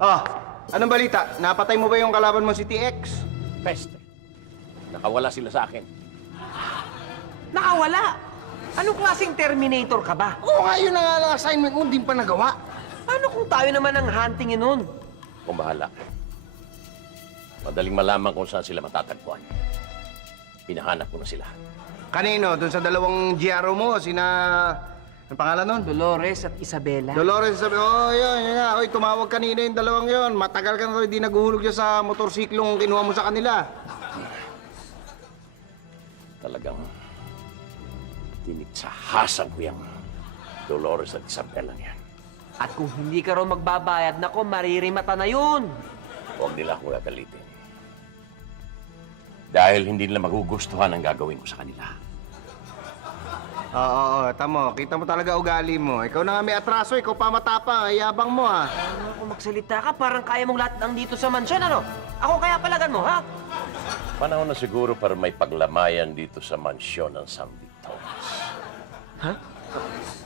Oh, anong balita? Napatay mo ba yung kalaban mo si TX? Peste. Nakawala sila sa akin. Nakawala! Anong klaseng Terminator ka ba? Oo nga, yun ang assignment mo, hindi pa nagawa. Paano kung tayo naman ang huntingin nun? Kung bahala. Madaling malaman kung saan sila matatagpuan. Pinahanap ko na sila. Kanino? Doon sa dalawang GRO mo, Ang pangalan nun? Dolores at Isabela. Dolores sabi, oh, yun nga. Oy, tumawag kanina yung dalawang yon. Matagal ka na hindi naguhulog dyan sa motorsiklong kinuha mo sa kanila. Talagang tinitsahasan ko yung Dolores at Isabela yan. At kung hindi ka raw magbabayad, nako, maririmata na yun. Huwag nila akong gagalitin. Dahil hindi nila magugustuhan ang gagawin ko sa kanila. Oo, tamo. Kita mo talaga ugali mo. Ikaw na nga may atraso, ikaw pa matapang. Ay, yabang mo, ha? Ano kung magsalita ka, parang kaya mong lahat ng dito sa mansyon, ano? Ako kaya palagan mo, ha? Panahon na siguro para may paglamayan dito sa mansyon ng San Victorias. Ha?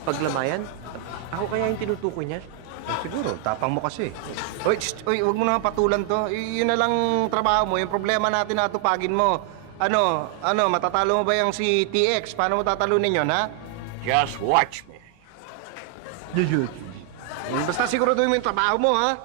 Paglamayan? Ako kaya yung tinutukoy niya? Siguro, tapang mo kasi. Oy, wag mo na patulan to. Yun na lang trabaho mo. Yung problema natin na atupagin mo. Ano, matatalo mo ba yung si TX? Paano mo tatalunin yun, ha? Just watch me. Basta siguro mo yung trabaho mo, ha?